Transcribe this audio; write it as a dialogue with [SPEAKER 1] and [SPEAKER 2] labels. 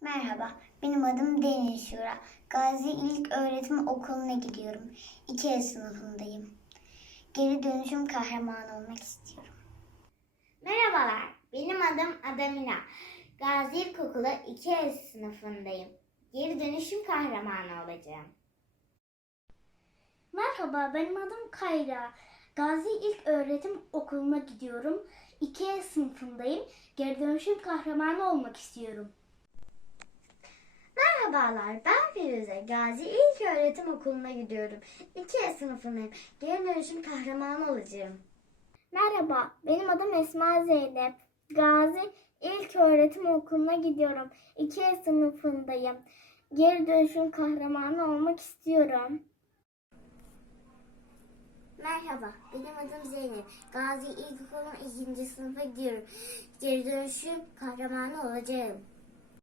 [SPEAKER 1] Merhaba, benim adım Deniz Şura. Gazi İlk Öğretim Okulu'na gidiyorum. 2 sınıfındayım. Geri dönüşüm kahramanı olmak istiyorum.
[SPEAKER 2] Merhabalar, benim adım Adamina. Gazi İlkokulu 2 sınıfındayım. Geri dönüşüm kahramanı olacağım.
[SPEAKER 3] Merhaba, benim adım Kayra. Gazi İlk Öğretim Okulu'na gidiyorum. 2 sınıfındayım. Geri dönüşüm kahramanı olmak istiyorum.
[SPEAKER 2] Merhabalar, ben Firuze. Gazi İlköğretim Okulu'na gidiyorum. 2 sınıfındayım. Geri dönüşüm kahramanı olacağım.
[SPEAKER 3] Merhaba, benim adım Esma Zeynep. Gazi İlk Öğretim Okulu'na gidiyorum. 2 sınıfındayım. Geri dönüşüm kahramanı olmak istiyorum.
[SPEAKER 2] Merhaba, benim adım Zeynep. Gazi İlkokulu'nun 2. sınıfa gidiyorum. Geri dönüşüm kahramanı olacağım.